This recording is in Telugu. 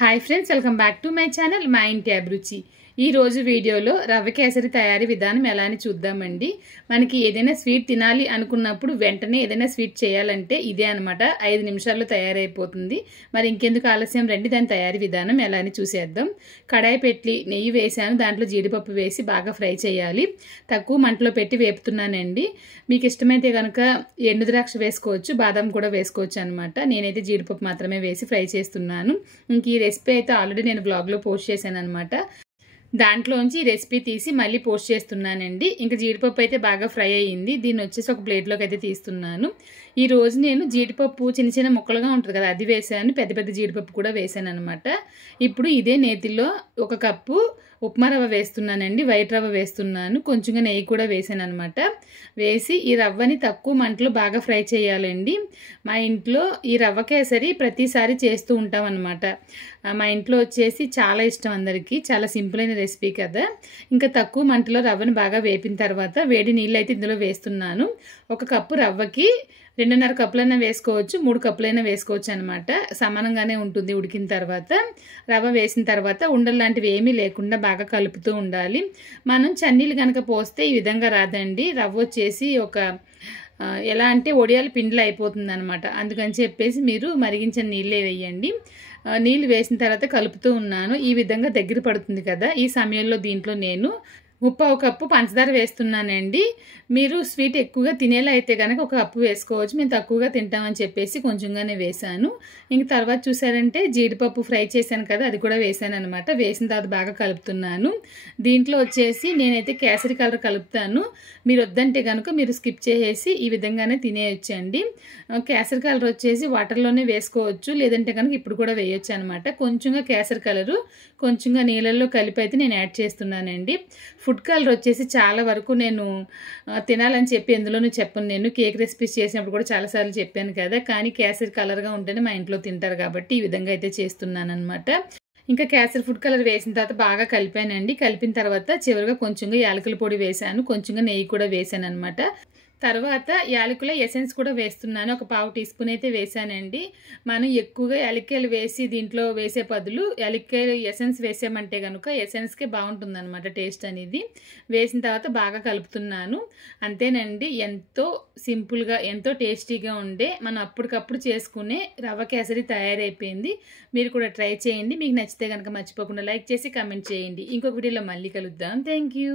Hi friends, welcome back to my channel మా ఇంటి అభిరుచి. ఈ రోజు వీడియోలో రవ్వ కేసరి తయారీ విధానం ఎలా అని చూద్దామండి. మనకి ఏదైనా స్వీట్ తినాలి అనుకున్నప్పుడు వెంటనే ఏదైనా స్వీట్ చేయాలంటే ఇదే అనమాట. 5 నిమిషాల్లో తయారైపోతుంది. మరి ఇంకెందుకు ఆలస్యం, రండి దాని తయారీ విధానం ఎలా అని చూసేద్దాం. కడాయి పెట్టి నెయ్యి వేసాను, దాంట్లో జీడిపప్పు వేసి బాగా ఫ్రై చేయాలి. తక్కువ మంటలో పెట్టి వేపుతున్నానండి. మీకు ఇష్టమైతే కనుక ఎండు ద్రాక్ష వేసుకోవచ్చు, బాదం కూడా వేసుకోవచ్చు అనమాట. నేనైతే జీడిపప్పు మాత్రమే వేసి ఫ్రై చేస్తున్నాను. ఇంక ఈ రెసిపీ అయితే ఆల్రెడీ నేను బ్లాగ్లో పోస్ట్ చేశాను అనమాట. దాంట్లోంచి ఈ రెసిపీ తీసి మళ్ళీ పోస్ట్ చేస్తున్నానండి. ఇంకా జీడిపప్పు అయితే బాగా ఫ్రై అయ్యింది. దీన్ని వచ్చేసి ఒక ప్లేట్లోకి అయితే తీస్తున్నాను. ఈ రోజు నేను జీడిపప్పు చిన్న చిన్న ముక్కలుగా ఉంటుంది కదా, అది వేసాను. పెద్ద పెద్ద జీడిపప్పు కూడా వేసాను అనమాట. ఇప్పుడు ఇదే నేతిలో 1 కప్పు ఉప్మా రవ్వ వేస్తున్నానండి. వైట్ రవ్వ వేస్తున్నాను. కొంచెంగా నెయ్యి కూడా వేసాను అనమాట. వేసి ఈ రవ్వని తక్కువ మంటలో బాగా ఫ్రై చేయాలండి. మా ఇంట్లో ఈ రవ్వ కేసరి ప్రతిసారి చేస్తూ ఉంటాం అనమాట. మా ఇంట్లో వచ్చేసి చాలా ఇష్టం అందరికీ. చాలా సింపుల్ అయిన రెసిపీ కదా. ఇంకా తక్కువ మంటలో రవ్వని బాగా వేపిన తర్వాత వేడి నీళ్ళు అయితే ఇందులో వేస్తున్నాను. 1 కప్పు రవ్వకి 2.5 కప్పులైనా వేసుకోవచ్చు, 3 కప్పులైనా వేసుకోవచ్చు అనమాట. సమానంగానే ఉంటుంది ఉడికిన తర్వాత. రవ్వ వేసిన తర్వాత ఉండలు లాంటివి ఏమీ లేకుండా బాగా కలుపుతూ ఉండాలి. మనం చన్నీళ్ళు కనుక పోస్తే ఈ విధంగా రాదండి. రవ్వ వచ్చేసి ఎలా అంటే ఒడియాల పిండిలో అయిపోతుంది అనమాట. అందుకని చెప్పేసి మీరు మరిగించిన నీళ్ళే వేయండి. నీళ్ళు వేసిన తర్వాత కలుపుతూ ఉన్నాను. ఈ విధంగా దగ్గర పడుతుంది కదా. ఈ సమయంలో దీంట్లో నేను 1/2 కప్పు పంచదార వేస్తున్నానండి. మీరు స్వీట్ ఎక్కువగా తినేలా అయితే కనుక 1 కప్పు వేసుకోవచ్చు. మేము తక్కువగా తింటామని చెప్పేసి కొంచెంగానే వేసాను. ఇంక తర్వాత చూసారంటే జీడిపప్పు ఫ్రై చేశాను కదా, అది కూడా వేసాను అనమాట. వేసిన తర్వాత బాగా కలుపుతున్నాను. దీంట్లో వచ్చేసి నేనైతే కేసరి కలర్ కలుపుతాను. మీరు వద్దంటే కనుక మీరు స్కిప్ చేసేసి ఈ విధంగానే తినేయొచ్చండి. కేసరి కలర్ వచ్చేసి వాటర్లోనే వేసుకోవచ్చు, లేదంటే కనుక ఇప్పుడు కూడా వేయొచ్చు అనమాట. కొంచెంగా కేసరి కలరు కొంచెంగా నీళ్ళల్లో కలిపి అయితే నేను యాడ్ చేస్తున్నానండి. ఫుడ్ కలర్ వచ్చేసి చాలా వరకు నేను తినాలని చెప్పి ఎందులోనూ చెప్పను. నేను కేక్ రెసిపీస్ చేసినప్పుడు కూడా చాలాసార్లు చెప్పాను కదా. కానీ కేసరి కలర్గా ఉంటేనే మా ఇంట్లో తింటారు కాబట్టి ఈ విధంగా అయితే చేస్తున్నాను అనమాట. ఇంకా కేసరి ఫుడ్ కలర్ వేసిన తర్వాత బాగా కలిపానండి. కలిపిన తర్వాత చివరిగా కొంచెంగా యాలకుల పొడి వేసాను, కొంచెంగా నెయ్యి కూడా వేసాను అనమాట. తర్వాత యాలకుల ఎసెన్స్ కూడా వేస్తున్నాను. 1/4 టీ స్పూన్ అయితే వేసానండి. మనం ఎక్కువగా యాలక్కాయలు వేసి దీంట్లో వేసే బదులు యాలక్కాయలు ఎసెన్స్ వేసామంటే కనుక ఎసెన్స్కే బాగుంటుంది అనమాట టేస్ట్ అనేది. వేసిన తర్వాత బాగా కలుపుతున్నాను. అంతేనండి, ఎంతో సింపుల్గా ఎంతో టేస్టీగా ఉండే మనం అప్పటికప్పుడు చేసుకునే రవ్వ కేసరి తయారైపోయింది. మీరు కూడా ట్రై చేయండి. మీకు నచ్చితే కనుక మర్చిపోకుండా లైక్ చేసి కామెంట్ చేయండి. ఇంకొక వీడియోలో మళ్ళీ కలుద్దాం. Thank you.